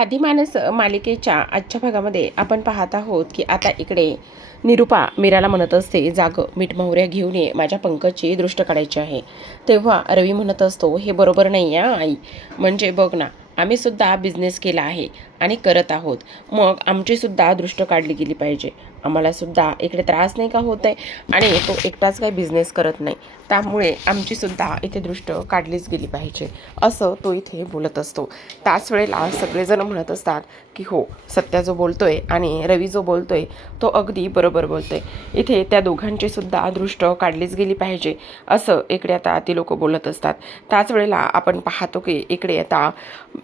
आदिमानस मालिकेच्या आजच्या भागामध्ये आपण पाहत आहोत की आता इकडे निरुपा मीराला म्हणत असते, जाग मीठ मोहऱ्या घेऊन ये, माझ्या पंकजची दृष्ट काढायची आहे. तेव्हा रवी म्हणत असतो, हे बरोबर नाही आहे आई, म्हणजे बघ ना, आम्ही सुद्धा बिझनेस केला आहे आणि करत आहोत, मग आमची सुद्धा दृष्ट काढली गेली पाहिजे. आम्हाला सुद्धा इकडे त्रास नाही का होत आहे आणि तो एकटाच काही बिझनेस करत नाही, त्यामुळे आमची सुद्धा इथे दृष्ट काढलीच गेली पाहिजे, असं तो इथे बोलत असतो. त्याच वेळेला सगळेजण म्हणत असतात की हो, सत्या जो बोलतोय आणि रवी जो बोलतोय तो अगदी बरोबर बोलतोय, इथे त्या दोघांची सुद्धा दृष्ट काढलीच गेली पाहिजे, असं इकडे आता ती लोक बोलत असतात. त्याच वेळेला आपण पाहतो की इकडे आता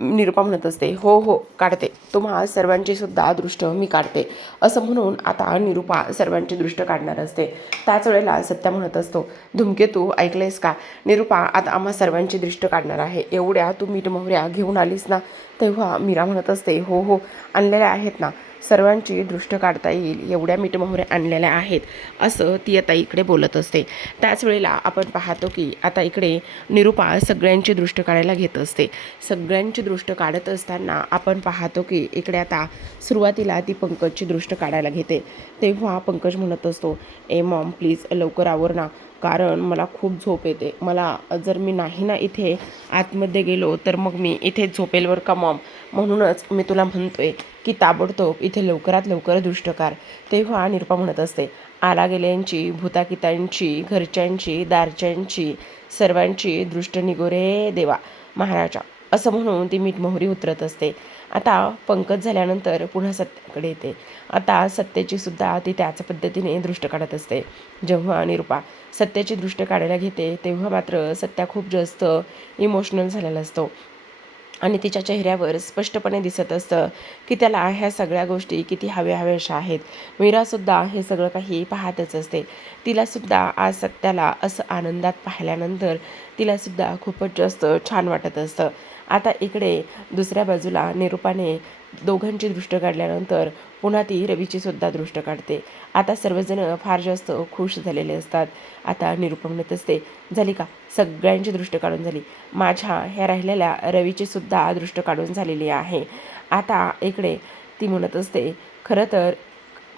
निरुपा म्हणत असते, हो हो काढते, तुम्हा सर्वांची सुद्धा दृष्ट मी काढते, असं म्हणून आता निरुपा सर्वांची दृष्ट काढणार असते. त्याच वेळेला सत्या म्हणत असतो, धूमकेतू ऐकलेस का, निरुपा आता आम्हा सर्वांची दृष्ट काढणार आहे, एवढ्या तू मीठ मोहऱ्या घेऊन आलीस ना. तेव्हा मीरा म्हणत असते, हो हो आणलेल्या आहेत ना, सर्वांची दृष्ट काढता येईल एवढ्या मीठ मोहऱ्या आणलेल्या आहेत, असं ती आता इकडे बोलत असते. त्याच वेळेला आपण पाहतो की आता इकडे निरुपा सगळ्यांची दृष्ट काढायला घेत असते. सगळ्यांची दृष्ट काढत असताना आपण पाहतो की इकडे आता सुरुवातीला ती पंकजची दृष्ट काढायला घेते. तेव्हा पंकज म्हणत असतो, ए मॉम प्लीज लवकर आवर ना, कारण मला खूप झोप येते, मला जर मी नाही ना इथे आतमध्ये गेलो तर मग मी इथे झोपेल वर का मॉम, म्हणूनच मी तुला म्हणतोय की ताबडतोब इथे लवकरात लवकर दृष्ट काढ. तेव्हा निरुपा म्हणत असते, आला गेल्यांची, भूताकितांची, घरच्यांची, दारच्यांची, सर्वांची दृष्ट निघो रे देवा महाराजा, असं म्हणून ती मीठ मोहरी उतरत असते. आता पंकज झाल्यानंतर पुन्हा सत्याकडे येते. आता सत्याची सुद्धा ती त्याच पद्धतीने दृष्ट काढत असते. जेव्हा निरुपा सत्याची दृष्ट काढायला घेते तेव्हा मात्र सत्या खूप जास्त इमोशनल झालेला असतो आणि तिच्या चेहऱ्यावर स्पष्टपणे दिसत असतं की त्याला ह्या सगळ्या गोष्टी किती हव्याशा आहेत. मीरासुद्धा हे सगळं काही पाहतच असते. तिलासुद्धा आज सत्याला असं आनंदात पाहिल्यानंतर तिलासुद्धा खूपच जास्त छान वाटत असतं. आता इकडे दुसऱ्या बाजूला निरुपाने दोघांची दृष्ट काढल्यानंतर पुन्हा ती रवीची सुद्धा दृष्ट काढते. आता सर्वजण फार जास्त खुश झालेले असतात. आता निरुपा म्हणत असते, झाली का, सगळ्यांची दृष्ट काढून झाली, माझ्या ह्या राहिलेल्या रवीची सुद्धा दृष्ट काढून झालेली आहे. आता इकडे ती म्हणत असते, खरं तर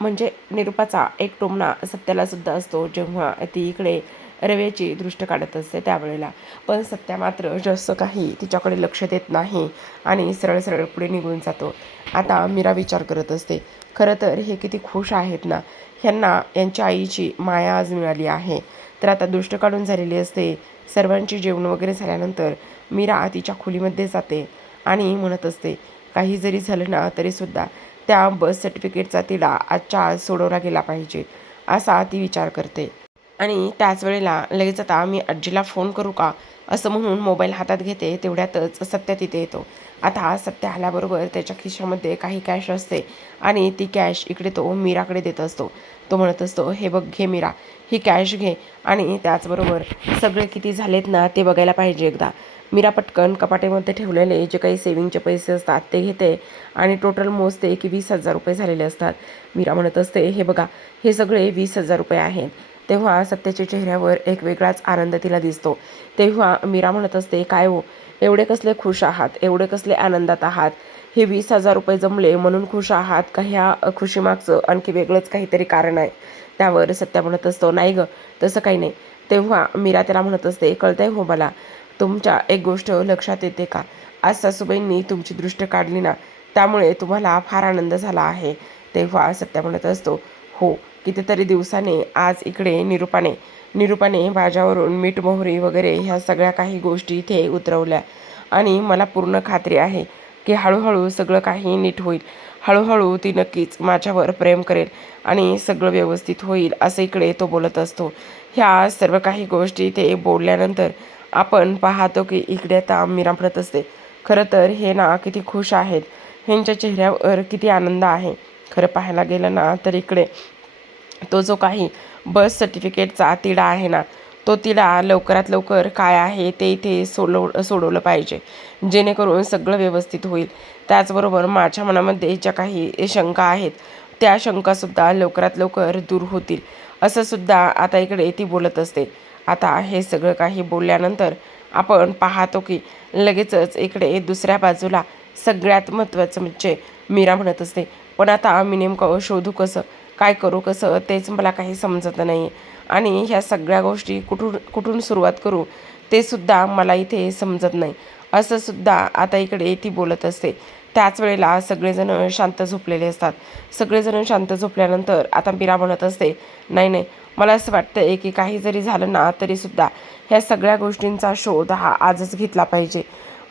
म्हणजे निरुपाचा एक टोमणा सत्याला सुद्धा असतो जेव्हा ती इकडे रव्याची दृष्ट काढत असते त्यावेळेला, पण सत्या मात्र जास्त काही तिच्याकडे लक्ष देत नाही आणि सरळ सरळ पुढे निघून जातो. आता मीरा विचार करत असते, खरं तर हे किती खुश आहेत ना, ह्यांना यांच्या आईची माया आज मिळाली आहे. तर आता दृष्ट काढून झालेली असते. सर्वांची जेवण वगैरे झाल्यानंतर मीरा तिच्या खोलीमध्ये जाते आणि म्हणत असते, काही जरी झालं ना तरीसुद्धा त्या बस सर्टिफिकेटचा तिला आजच्या आज सोडवला गेला पाहिजे, असा ती विचार करते. आणि त्याच वेळेला लगेच आता मी आजीला फोन करू का, असं म्हणून मोबाईल हातात घेते. तेवढ्यातच सत्या तिथे येतो. आता सत्या आल्याबरोबर त्याच्या खिशामध्ये काही कॅश असते आणि ती कॅश इकडे तो मीराकडे देत असतो. तो म्हणत असतो, हे बघ घे मीरा, ही कॅश घे आणि त्याचबरोबर सगळे किती झालेत ना ते बघायला पाहिजे एकदा. मीरा पटकन कपाटेमध्ये ठेवलेले जे काही सेविंगचे पैसे असतात ते घेते आणि टोटल मोजते की 20,000 रुपये झालेले असतात. मीरा म्हणत असते, हे बघा, हे सगळे 20,000 रुपये आहेत. तेव्हा सत्याच्या चेहऱ्यावर एक वेगळाच आनंद तिला दिसतो. तेव्हा मीरा म्हणत असते, काय हो, एवढे कसले खुश आहात, एवढे कसले आनंदात आहात, हे 20,000 रुपये जमले म्हणून खुश आहात का, ह्या खुशीमागचं आणखी वेगळंच काहीतरी कारण आहे. त्यावर सत्या म्हणत असतो, नाही गं, तसं काही नाही. तेव्हा मीरा त्याला म्हणत असते, कळतंय हो मला, तुमच्या एक गोष्ट लक्षात येते का, आज सासूबाईंनी तुमची दृष्ट काढली ना, त्यामुळे तुम्हाला फार आनंद झाला आहे. तेव्हा सत्या म्हणत असतो, हो, कितीतरी दिवसाने आज इकडे निरुपाने माझ्यावरून मीठ मोहरी वगैरे ह्या सगळ्या काही गोष्टी इथे उतरवल्या आणि मला पूर्ण खात्री आहे की हळूहळू सगळं काही नीट होईल. हळूहळू ती नक्कीच माझ्यावर प्रेम करेल आणि सगळं व्यवस्थित होईल, असं इकडे तो बोलत असतो. ह्या सर्व काही गोष्टी ते बोलल्यानंतर आपण पाहतो की इकडे आता मीरा म्हणत असते, खरं तर हे ना किती खुश आहेत, ह्यांच्या चेहऱ्यावर किती आनंद आहे. खरं पाहायला गेलं ना तर इकडे तो जो काही बर्थ सर्टिफिकेटचा तिढा आहे ना, तो तिढा लवकरात लवकर काय आहे ते इथे सोडवलं पाहिजे, जेणेकरून सगळं व्यवस्थित होईल. त्याचबरोबर माझ्या मनामध्ये ज्या काही शंका आहेत त्या शंकासुद्धा लवकरात लवकर दूर होतील, असं सुद्धा आता इकडे ती बोलत असते. आता हे सगळं काही बोलल्यानंतर आपण पाहतो की लगेचच इकडे दुसऱ्या बाजूला सगळ्यात महत्त्वाचं म्हणजे मीरा म्हणत असते, पण आता मी नेमकं शोधू कसं, काय करू कसं, तेच मला काही समजत नाही आणि ह्या सगळ्या गोष्टी कुठून कुठून सुरुवात करू ते सुद्धा मला इथे समजत नाही, असं सुद्धा आता इकडे ती बोलत असते. त्याच वेळेला सगळेजण शांत झोपलेले असतात. सगळेजण शांत झोपल्यानंतर आता मीरा म्हणत असते, नाही नाही, मला असं वाटतं आहे की काही जरी झालं ना तरीसुद्धा ह्या सगळ्या गोष्टींचा शोध हा आजच घेतला पाहिजे.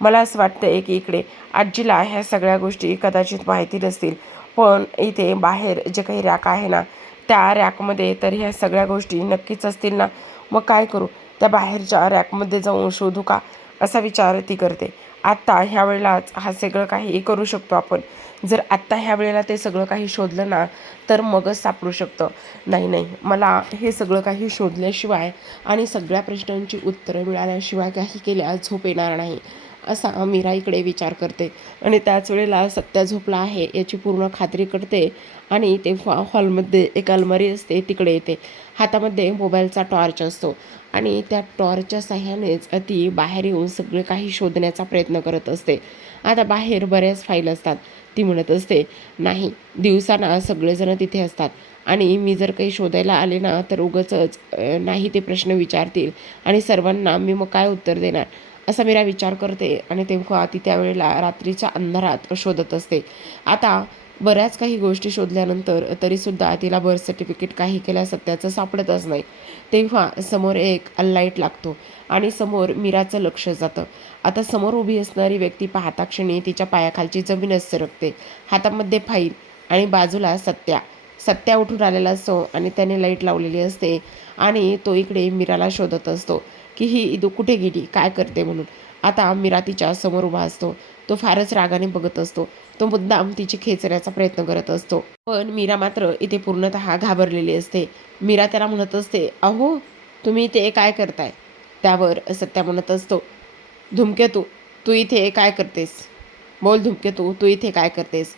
मला असं वाटतं आहे की इकडे आजीला ह्या सगळ्या गोष्टी कदाचित माहिती नसतील, पण इथे बाहेर जे काही रॅक आहे ना, त्या रॅकमध्ये तर ह्या सगळ्या गोष्टी नक्कीच असतील ना. मग काय करू, त्या बाहेरच्या रॅकमध्ये जाऊन शोधू का, असा विचार ती करते. आत्ता ह्या वेळेलाच हा सगळं काही करू शकतो आपण. जर आत्ता ह्या वेळेला ते सगळं काही शोधलं ना तर मगच सापडू शकतं. नाही नाही, मला हे सगळं काही शोधल्याशिवाय आणि सगळ्या प्रश्नांची उत्तरं मिळाल्याशिवाय काही केल्यास झोप येणार नाही, असा मीरा इकडे विचार करते. आणि त्याच वेळेला सत्या झोपला आहे याची पूर्ण खात्री करते आणि तेव्हा हॉलमध्ये एक अलमारी असते तिकडे येते. हातामध्ये मोबाईलचा टॉर्च असतो आणि त्या टॉर्चच्या साह्यानेच ती बाहेर येऊन सगळे काही शोधण्याचा प्रयत्न करत असते. आता बाहेर बऱ्याच फाईल असतात. ती म्हणत असते, नाही, दिवसाना सगळेजण तिथे असतात आणि मी जर काही शोधायला आले ना तर उगाचच नाही ते प्रश्न विचारतील आणि सर्वांना मी मग काय उत्तर देणार, असा मीरा विचार करते. आणि तेव्हा ती त्यावेळेला रात्रीच्या अंधारात शोधत असते. आता बऱ्याच काही गोष्टी शोधल्यानंतर तरीसुद्धा तिला बर्थ सर्टिफिकेट काही केल्या सत्याचं सापडतच नाही. तेव्हा समोर एक लाईट लागतो आणि समोर मीराचं लक्ष जातं. आता समोर उभी असणारी व्यक्ती पाहता क्षणी तिच्या पायाखालची जमीनच सरकते. हातामध्ये फाईल आणि बाजूला सत्या. सत्या उठून आलेला असतो आणि त्याने लाईट लावलेली असते आणि तो इकडे मीराला शोधत असतो की ही इदू कुठे गेली, काय करते म्हणून. आता मीरा तिच्या समोर उभा असतो. तो फारच रागाने बघत असतो. तो मुद्दाम तिची खेचण्याचा प्रयत्न करत असतो. पण मीरा मात्र इथे पूर्णतः घाबरलेली असते. मीरा त्याला म्हणत असते, अहो तुम्ही इथे काय करताय. त्यावर सत्या म्हणत असतो, धूमकेतू, तू इथे काय करतेस. बोल धूमकेतू, तू इथे काय करतेस,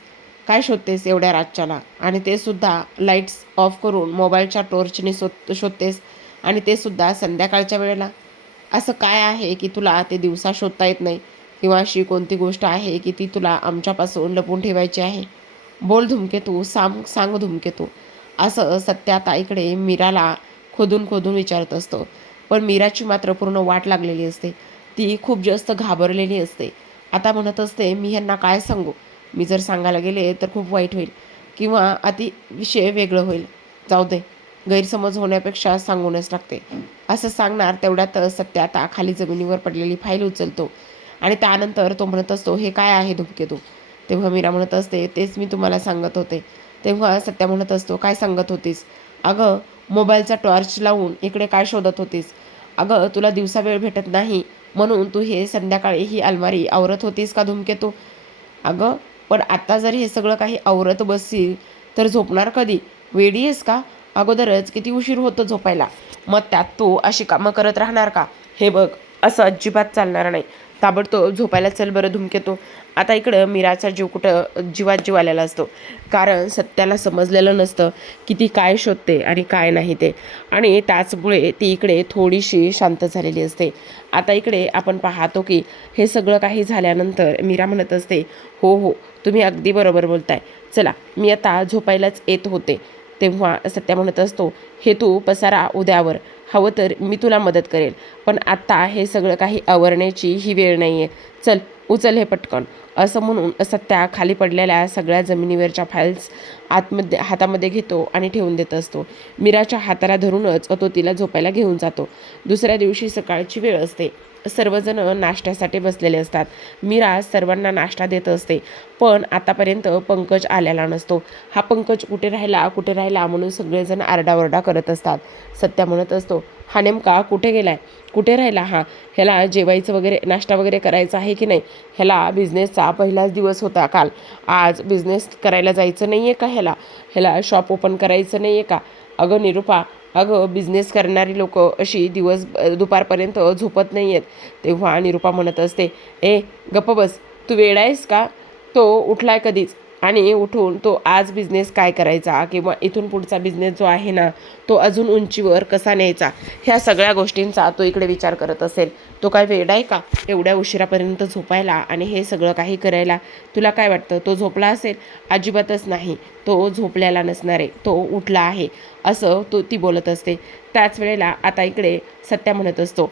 काय शोधतेस एवढ्या रातच्याला, आणि ते सुद्धा लाईट्स ऑफ करून मोबाईलच्या टॉर्चने शोधतेस आणि ते सुद्धा संध्याकाळच्या वेळेला. असं काय आहे की तुला ते दिवसा शोधता येत नाही, किंवा अशी कोणती गोष्ट आहे की ती तुला आमच्यापासून लपून ठेवायची आहे. बोल धूमकेतू, सांग धूमकेतू, असं सत्या आता इकडे मीराला खोदून खोदून विचारत असतो. पण मीराची मात्र पूर्ण वाट लागलेली असते. ती खूप जास्त घाबरलेली असते. आता म्हणत असते, मी ह्यांना काय सांगू, मी जर सांगायला गेले तर खूप वाईट होईल किंवा अति विषय वेगळं होईल. जाऊ दे, गैरसमज होण्यापेक्षा सांगूनच टाकते, असं सांगणार तेवढ्यात सत्या आता खाली जमिनीवर पडलेली फाईल उचलतो आणि त्यानंतर तो म्हणत असतो, हे काय आहे धूमकेतू. तेव्हा मीरा म्हणत असते, तेच मी तुम्हाला सांगत होते. तेव्हा सत्या म्हणत असतो, काय सांगत होतीस. अगं मोबाईलचा टॉर्च लावून इकडे काय शोधत होतीस. अगं तुला दिवसा वेळ भेटत नाही म्हणून तू हे संध्याकाळी ही अलमारी आवरत होतीस का धूमकेतू. अगं पण आता जर हे सगळं काही आवरत बसशील तर झोपणार कधी, वेडी आहेस का. अगोदरच किती उशीर होतो झोपायला, मग त्यात तू अशी कामं करत राहणार का. हे बघ, असं अजिबात चालणार नाही. ताबडतोब झोपायला चल बरं धूमकेतू. आता इकडं मीराचा जीव कुठं जीवात जीव आलेला असतो, कारण सत्याला समजलेलं नसतं की ती काय शोधते आणि काय नाही ते, आणि त्याचमुळे ती इकडे थोडीशी शांत झालेली असते. आता इकडे आपण पाहतो की हे सगळं काही झाल्यानंतर मीरा म्हणत असते, हो हो, तुम्ही अगदी बरोबर बोलताय, चला मी आता झोपायलाच येत होते. तेव्हा सत्या म्हणत असतो, हे तू पसारा उद्यावर, हवं तर मी तुला मदत करेल, पण आत्ता हे सगळं काही आवरण्याची ही वेळ नाही आहे, चल उचल हे पटकन. असं म्हणून सत्या खाली पडलेल्या सगळ्या जमिनीवरच्या फाईल्स हातामध्ये घेतो आणि ठेवून देत असतो. मीराच्या हाताला धरूनच तो तिला झोपायला घेऊन जातो. दुसऱ्या दिवशी सकाळची वेळ असते. सर्वजण नाश्त्यासाठी बसलेले असतात. मीरा सर्वांना नाश्ता देत असते, पण आतापर्यंत पंकज आलेला नसतो. हा पंकज कुठे राहिला म्हणून सगळेजण आरडाओरडा करत असतात. सत्या म्हणत असतो, हा नेमका कुठे गेलाय, कुठे राहिला हा, ह्याला जेवायचं वगैरे नाश्ता वगैरे करायचा आहे की नाही. ह्याला बिझनेसचा पहिलाच दिवस होता काल, आज बिझनेस करायला जायचं नाही आहे का, ह्याला शॉप ओपन करायचं नाही आहे का. अगं निरूपा, अगं बिझनेस करणारी लोक अशी दुपारपर्यंत झोपत नाही आहेत. तेव्हा निरूपा म्हणत असते, ए गप्प बस, तू वेडा आहेस का, तो उठलाय कधीच, आणि उठून तो आज बिझनेस काय करायचा किंवा इथून पुढचा बिझनेस जो आहे ना तो अजून उंचीवर कसा न्यायचा, ह्या सगळ्या गोष्टींचा तो इकडे विचार करत असेल. तो काय वेडा आहे का एवढ्या उशिरापर्यंत झोपायला आणि हे सगळं काही करायला? तुला काय वाटतं तो झोपला असेल? अजिबातच नाही, तो झोपलेला नसणार आहे, तो उठला आहे असं ती बोलत असते. त्याच वेळेला आता इकडे सत्या म्हणत असतो,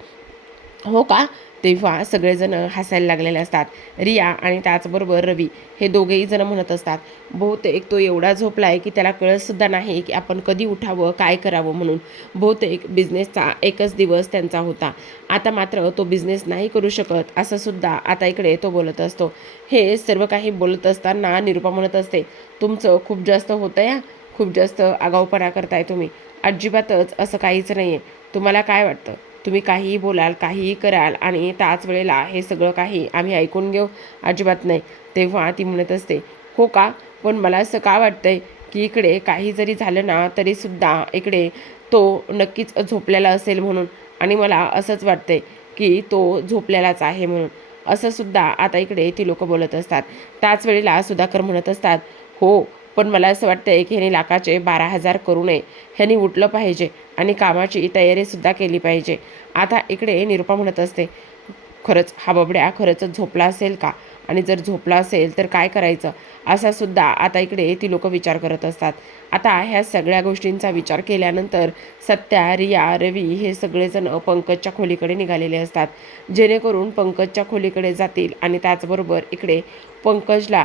हो का? तेव्हा सगळेजण हसायला लागलेले असतात. रिया आणि त्याचबरोबर रवी हे दोघेही जण म्हणत असतात, बहुतेक तो एवढा झोपला आहे की त्याला कळतसुद्धा नाही की आपण कधी उठावं, काय करावं म्हणून. बहुतेक बिझनेसचा एकच दिवस त्यांचा होता, आता मात्र तो बिझनेस नाही करू शकत असं सुद्धा आता इकडे तो बोलत असतो. हे सर्व काही बोलत असताना निरुपा म्हणत असते, तुमचं खूप जास्त होतं या, खूप जास्त आगाऊपणा करताय तुम्ही. अजिबातच असं काहीच नाही आहे. तुम्हाला काय वाटतं तुम्ही काहीही बोलाल, काहीही कराल आणि त्याच वेळेला हे सगळं काही आम्ही ऐकून घेऊ? अजिबात नाही. तेव्हा ती म्हणत असते, हो का? पण मला असं का वाटतंय की इकडे काही जरी झालं ना तरीसुद्धा इकडे तो नक्कीच झोपलेला असेल म्हणून, आणि मला असंच वाटतंय की तो झोपलेलाच आहे म्हणून. असं सुद्धा आता इकडे ती लोक बोलत असतात. त्याच वेळेला सुधाकर म्हणत असतात, हो पण मला असं वाटतंय की ह्याने लाखाचे 12,000 करू नये, ह्यानी उठलं पाहिजे आणि कामाची तयारीसुद्धा केली पाहिजे. आता इकडे निरुपा म्हणत असते, खरंच हा बबड्या खरंच झोपला असेल का? आणि जर झोपला असेल तर काय करायचं? असा सुद्धा आता इकडे ती लोक विचार करत असतात. आता ह्या सगळ्या गोष्टींचा विचार केल्यानंतर सत्या, रिया, रवी हे सगळेजण पंकजच्या खोलीकडे निघालेले असतात, जेणेकरून पंकजच्या खोलीकडे जातील आणि त्याचबरोबर इकडे पंकजला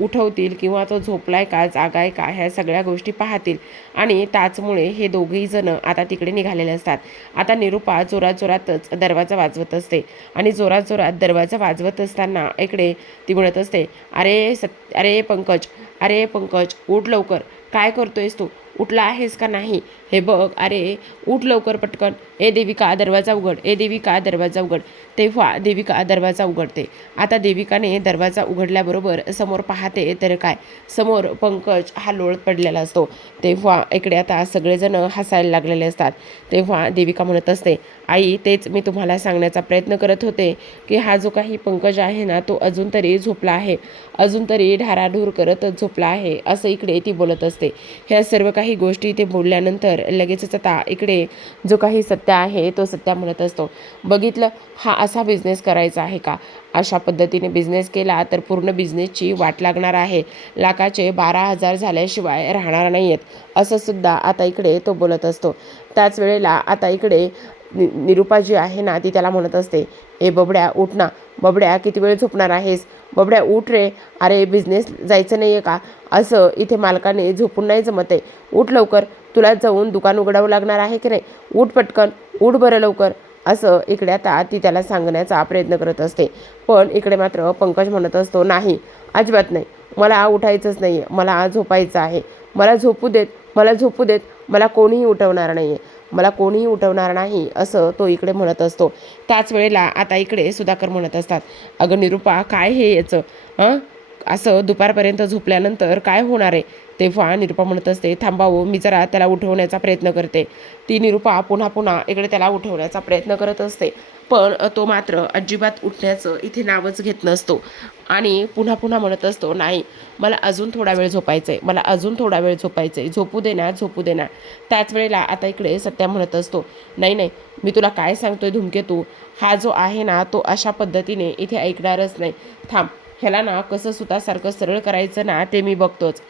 उठवतील किंवा तो झोपलाय का, जागा आहे का, ह्या सगळ्या गोष्टी पाहतील. आणि त्याचमुळे हे दोघेही जण आता तिकडे निघालेले असतात. आता निरुपा जोरात जोरातच दरवाजा वाजवत असते आणि जोरात जोरात दरवाजा वाजवत असताना इकडे ती म्हणत असते, अरे पंकज, अरे पंकज उठ लवकर, काय करतोयस तू? उठला आहेस का नाही? हे बघ, अरे उठ लवकर पटकन. ए देविका दरवाजा उघड, ए देविका दरवाजा उघड. तेव्हा देविका दरवाजा उघडते. आता देविकाने दरवाजा उघडल्याबरोबर समोर पाहते तर काय, समोर पंकज हा लोळत पडलेला असतो. तेव्हा इकडे आता सगळेजण हसायला लागलेले असतात. तेव्हा देविका म्हणत असते, आई तेच मी तुम्हाला सांगण्याचा प्रयत्न करत होते की हा जो काही पंकज आहे ना तो अजून तरी झोपला आहे, अजून तरी ढाराढूर करत झोपला आहे असं इकडे ती बोलत असते. ह्या सर्व काही गोष्टी ते बोलल्यानंतर लगेचच आता इकडे जो काही सत्य आहे तो सत्या म्हणत असतो, बघितलं, हा असा बिझनेस करायचा आहे का? अशा पद्धतीने बिझनेस केला तर पूर्ण बिझनेसची वाट लागणार आहे, लाखाचे 12,000 झाल्याशिवाय राहणार नाही आहेत असं सुद्धा आता इकडे तो बोलत असतो. त्याच वेळेला आता इकडे निरुपा जी आहे ना ती त्याला म्हणत असते, ए बबड्या उठ ना, बबड्या किती वेळ झोपणार आहेस? बबड्या उठ रे, अरे बिझनेस जायचं नाही आहे का? असं इथे मालकाने झोपून नाही जमत आहे, उठ लवकर, तुला जाऊन दुकान उघडावं लागणार आहे की नाही? उठ पटकन, उठ बरं लवकर. असं इकडे आता ती त्याला सांगण्याचा प्रयत्न करत असते. पण इकडे मात्र पंकज म्हणत असतो, नाही, अजिबात नाही, मला उठायचंच नाही आहे, मला झोपायचं आहे, मला झोपू देत, मला झोपू देत, मला कोणीही उठवणार नाही आहे, मला कोणीही उठवणार नाही असं तो इकडे म्हणत असतो. त्याच वेळेला आता इकडे सुधाकर म्हणत असतात, अगं निरुपा काय हे याचं हां, असं दुपारपर्यंत झोपल्यानंतर काय होणार आहे? तेव्हा निरुपा म्हणत असते, थांबावं मी जरा त्याला उठवण्याचा प्रयत्न करते. ती निरुपा पुन्हा पुन्हा इकडे त्याला उठवण्याचा प्रयत्न करत असते, पण तो मात्र अजिबात उठण्याचं इथे नावच घेत नसतो आणि पुन्हा पुन्हा म्हणत असतो, नाही, मला अजून थोडा वेळ झोपायचं आहे, मला अजून थोडा वेळ झोपायचं आहे, झोपू दे ना, झोपू दे ना. त्याच वेळेला आता इकडे सत्या म्हणत असतो, नाही नाही, मी तुला काय सांगतोय धूमकेतू, हा जो आहे ना तो अशा पद्धतीने इथे ऐकणारच नाही, थांब, ह्याला ना कसं सुतासारखं सरळ करायचं ना ते मी बघतोच.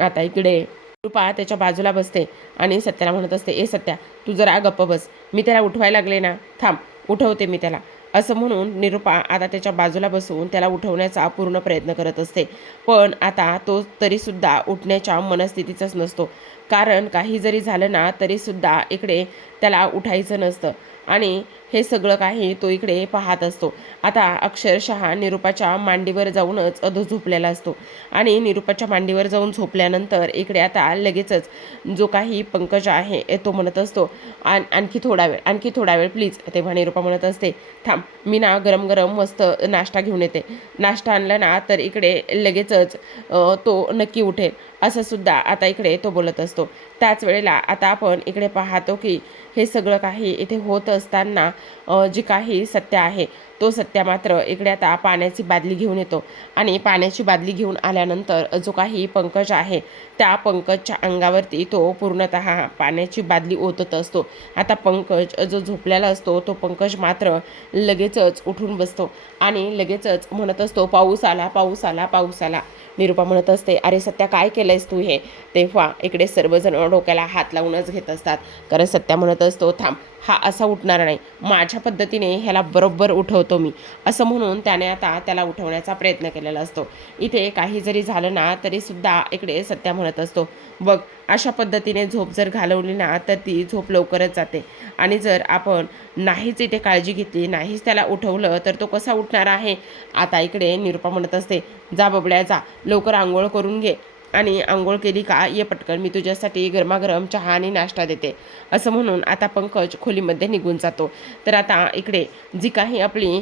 आता इकडे रुपा त्याच्या बाजूला बसते आणि सत्याला म्हणत असते, ए सत्या तू जरा गप्प बस, मी त्याला उठवायला लागले ना, थांब उठवते मी त्याला. असं म्हणून निरुपा आता त्याच्या बाजूला बसून त्याला उठवण्याचा पूर्ण प्रयत्न करत असते. पण आता तो तरीसुद्धा उठण्याच्या मनस्थितीतच नसतो, कारण काही जरी झालं ना तरीसुद्धा इकडे त्याला उठायचं नसतं आणि हे सगळं काही तो इकडे पाहत असतो. आता अक्षरशः निरुपाच्या मांडीवर जाऊनच अधो झोपलेला असतो आणि निरुपाच्या मांडीवर जाऊन झोपल्यानंतर इकडे आता लगेचच जो काही पंकज आहे तो म्हणत असतो, आणखी थोडा वेळ, आणखी थोडा वेळ प्लीज. तेव्हा निरुपा म्हणत असते, थांब, मी ना गरम गरम मस्त नाश्ता घेऊन येते, नाश्ता आणला ना तर इकडे लगेचच तो नक्की उठेल असं सुद्धा आता इकडे तो बोलत असतो. त्याच वेळेला आता आपण इकडे पाहतो की हे सगळं काही इथे होत असताना जी काही सत्य आहे तो सत्या मात्र इकडे आता पाण्याची बादली घेऊन येतो आणि पाण्याची बादली घेऊन आल्यानंतर जो काही पंकज आहे त्या पंकजच्या अंगावरती तो पूर्णतः पाण्याची बादली ओतत असतो. आता पंकज जो झोपलेला असतो तो पंकज मात्र लगेचच उठून बसतो आणि लगेचच म्हणत असतो, पाऊस आला, पाऊस आला, पाऊस आला. निरुपा म्हणत असते, अरे सत्या काय केलंयस तू हे? तेव्हा इकडे सर्वजण डोक्याला हात लावूनच घेत असतात. कारण सत्या म्हणत असतो, थांब, हा असा उठणार नाही, माझ्या पद्धतीने ह्याला बरोबर उठवतो मी, असं म्हणून त्याने आता त्याला उठवण्याचा प्रयत्न केलेला असतो. इथे काही जरी झालं ना तरी सुद्धा इकडे सत्या म्हणत असतो, बघ, अशा पद्धतीने झोप जर घालवली ना तर ती झोप लवकरच जाते आणि जर आपण नाहीच इथे काळजी घेतली, नाहीच त्याला उठवलं तर तो कसा उठणार आहे? आता इकडे निरुपा म्हणत असते, जा बबड्या जा, लवकर आंघोळ करून घे आणि आंघोळ केली का ये पटकन, मी तुझ्यासाठी गरमागरम चहा आणि नाश्ता देते, असं म्हणून आता पंकज खोलीमध्ये निघून जातो. तर आता इकडे जी काही आपली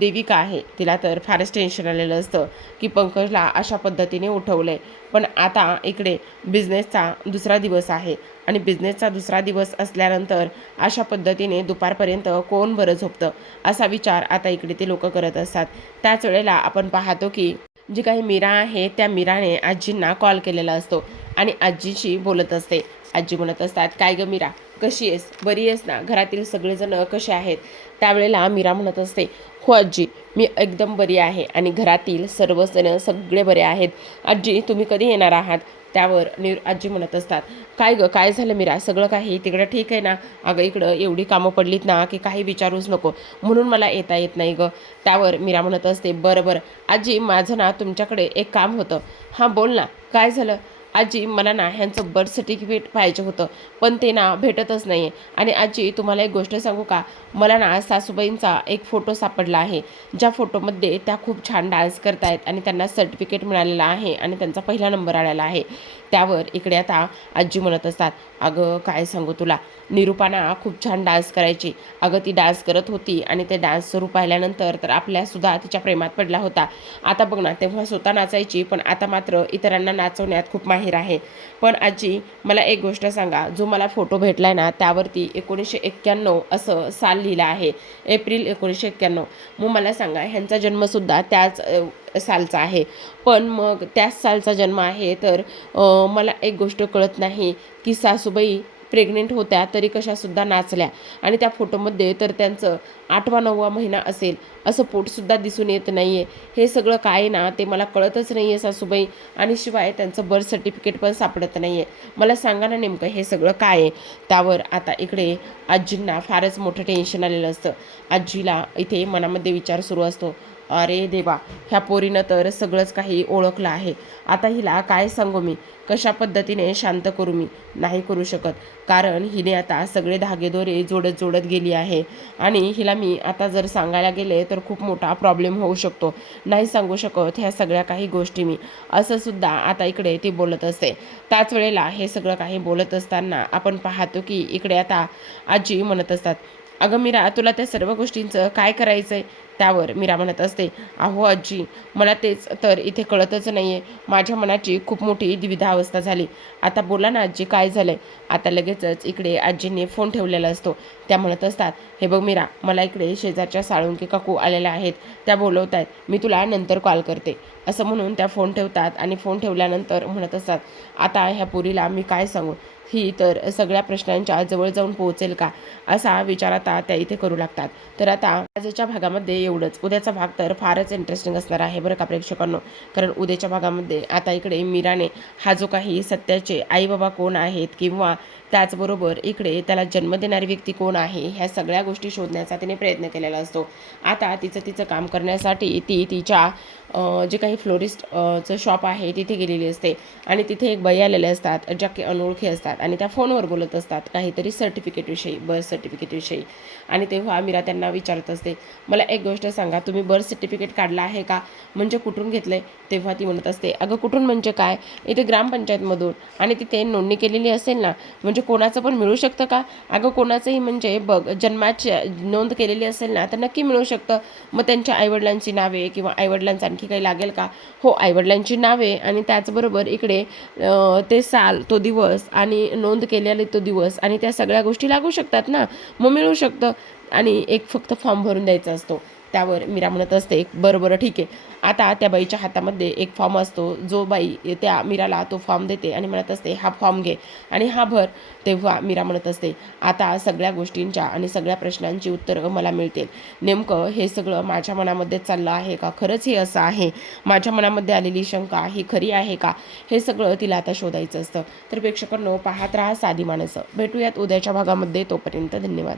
देविका आहे तिला तर फारच टेन्शन आलेलं असतं की पंकजला अशा पद्धतीने उठवलं आहे. पण आता इकडे बिझनेसचा दुसरा दिवस आहे आणि बिझनेसचा दुसरा दिवस असल्यानंतर अशा पद्धतीने दुपारपर्यंत कोण बरं झोपतं, असा विचार आता इकडे ते लोक करत असतात. त्याच वेळेला आपण पाहतो की जी काही मीरा आहे त्या मीराने आजींना कॉल केलेला असतो आणि आजीशी बोलत असते. आजी म्हणत असतात, काय ग मीरा, कशी आहेस, बरी आहेस ना, घरातील सगळेजण कसे आहेत? त्यावेळेला मीरा म्हणत असते, हो आजी, मी एकदम बरी आहे आणि घरातील सर्वजण सगळे बरे आहेत. आजी तुम्ही कधी येणार आहात? त्यावर आजी म्हणत असतात, काय ग, काय झालं मीरा, सगळं काही तिकडं ठीक आहे ना? अगं इकडं एवढी कामं पडलीत ना की काही विचारूच नको, म्हणून मला येता येत नाही ग. त्यावर मीरा म्हणत असते, बरं बरं आजी, माझं ना तुमच्याकडे एक काम होतं. हां बोल ना, काय झालं? आजी मला ना ह्यांचं बर्थ सर्टिफिकेट पाहिजे होतं पण ते ना भेटतच नाही आहे. आणि आजी तुम्हाला एक गोष्ट सांगू का, मला ना सासूबाईंचा एक फोटो सापडला आहे ज्या फोटोमध्ये त्या खूप छान डान्स करतायत आणि त्यांना सर्टिफिकेट मिळालेलं आहे आणि त्यांचा पहिला नंबर आलेला आहे. त्यावर इकडे आता आजी म्हणत असतात, अगं काय सांगू तुला, निरूपाना खूप छान डान्स करायची. अगं ती डान्स करत होती आणि ते डान्स स्वरूप पाहिल्यानंतर तर आपल्यासुद्धा तिच्या प्रेमात पडला होता. आता बघ ना, तेव्हा स्वतः नाचायची पण आता मात्र इतरांना नाचवण्यात खूप माहिर आहे. पण आजी मला एक गोष्ट सांगा, जो मला फोटो भेटलाय ना त्यावरती 1991 असं साल लिहिलं आहे, एप्रिल 1991. मग मला सांगा, ह्यांचा जन्मसुद्धा त्याच सालचा आहे. पण मग त्याच सालचा जन्म आहे तर मला एक गोष्ट कळत नाही की सासूबाई प्रेग्नेंट होत्या तरी कशासुद्धा नाचल्या आणि त्या फोटोमध्ये तर त्यांचं 8वा-9वा महिना असेल असं पोटसुद्धा दिसून येत नाही आहे. हे सगळं काय ना ते मला कळतच नाही आहे सासूबाई, आणि शिवाय त्यांचं बर्थ सर्टिफिकेट पण सापडत नाही आहे. मला सांगा ना नेमकं हे सगळं काय आहे? त्यावर आता इकडे आजींना फारच मोठं टेन्शन आलेलं असतं. आजीला इथे मनामध्ये विचार सुरू असतो, अरे देवा, ह्या पोरीनं तर सगळंच काही ओळखलं आहे. आता हिला काय सांगू मी, कशा पद्धतीने शांत करू मी? नाही करू शकत, कारण हिने आता सगळे धागेदोरे जोडत जोडत गेली आहे आणि हिला मी आता जर सांगायला गेले तर खूप मोठा प्रॉब्लेम होऊ शकतो. नाही सांगू शकत ह्या सगळ्या काही गोष्टी मी, असं सुद्धा आता इकडे ती बोलत असते. त्याच वेळेला हे सगळं काही बोलत असताना आपण पाहतो की इकडे आता आजी म्हणत असतात, अगं मीरा, तुला त्या सर्व गोष्टींचं काय करायचं आहे? त्यावर मीरा म्हणत असते, अहो आजी, मला तेच तर इथे कळतच नाही आहे. माझ्या मनाची खूप मोठी द्विधा अवस्था झाली. आता बोला ना आजी, काय झालं आहे? आता लगेचच इकडे आजीने फोन ठेवलेला असतो. त्या म्हणत असतात, हे बघ मीरा, मला इकडे शेजारच्या साळुंके काकू आलेल्या आहेत, त्या बोलवत आहेत, मी तुला नंतर कॉल करते, असं म्हणून त्या फोन ठेवतात आणि फोन ठेवल्यानंतर म्हणत असतात, आता ह्या पोरीला मी काय सांगू, ही तर सगळ्या प्रश्नांच्या जवळ जाऊन पोहोचेल का, असा विचार आता त्या इथे करू लागतात. तर आता आजच्या भागामध्ये एवढंच. उद्याचा भाग तर फारच इंटरेस्टिंग असणार आहे बरं का प्रेक्षकांनो. कारण उद्याच्या भागामध्ये आता इकडे मीराने हा जो काही सत्याचे आई बाबा कोण आहेत किंवा त्याचबरोबर इकडे त्याला जन्म देणारी व्यक्ती कोण आहे, ह्या सगळ्या गोष्टी शोधण्याचा तिने प्रयत्न केलेला असतो. आता तिचं काम करण्यासाठी ती तिच्या जे काही फ्लोरिस्टचं शॉप आहे तिथे गेलेली असते आणि तिथे एक बाई आलेले असतात ज्या की अनोळखी असतात आणि त्या फोनवर बोलत असतात काहीतरी सर्टिफिकेटविषयी, बर्थ सर्टिफिकेटविषयी. आणि तेव्हा मीरा त्यांना विचारत असते, मला एक गोष्ट सांगा, तुम्ही बर्थ सर्टिफिकेट काढलं आहे का, म्हणजे कुठून घेतलं आहे? तेव्हा ती म्हणत असते, अगं कुठून म्हणजे काय, इथे ग्रामपंचायतमधून, आणि तिथे नोंदणी केलेली असेल ना, म्हणजे कोणाचं पण मिळू शकतं का? अगं कोणाचंही म्हणजे बघ, जन्माची नोंद केलेली असेल ना तर नक्की मिळू शकतं. मग त्यांच्या आईवडिलांची नावे किंवा आईवडिलांचं आणखी काही लागेल का? हो, आईवडिलांची नावे आणि त्याचबरोबर इकडे ते साल, तो दिवस आणि नोंद केलेला तो दिवस आणि त्या सगळ्या गोष्टी लागू शकतात ना, मग मिळू शकतं. आणि एक फक्त फॉर्म भरून द्यायचा असतो. त्यावर मीरा म्हणत असते, बरं बरं ठीक आहे. आता त्या बाईच्या हातामध्ये एक फॉर्म असतो. जो बाई त्या मीराला तो फॉर्म देते आणि म्हणत असते, हा फॉर्म घे आणि हा भर. तेव्हा मीरा म्हणत असते, आता सगळ्या गोष्टींच्या आणि सगळ्या प्रश्नांची उत्तरं मला मिळतील. नेमकं हे सगळं माझ्या मनामध्ये चाललं आहे का? खरंच हे असं आहे? माझ्या मनामध्ये आलेली शंका ही खरी आहे का? हे सगळं तिला आता शोधायचं असतं. तर प्रेक्षकांनो, पाहत राहा साधी माणसं. भेटूयात उद्याच्या भागामध्ये. तोपर्यंत धन्यवाद.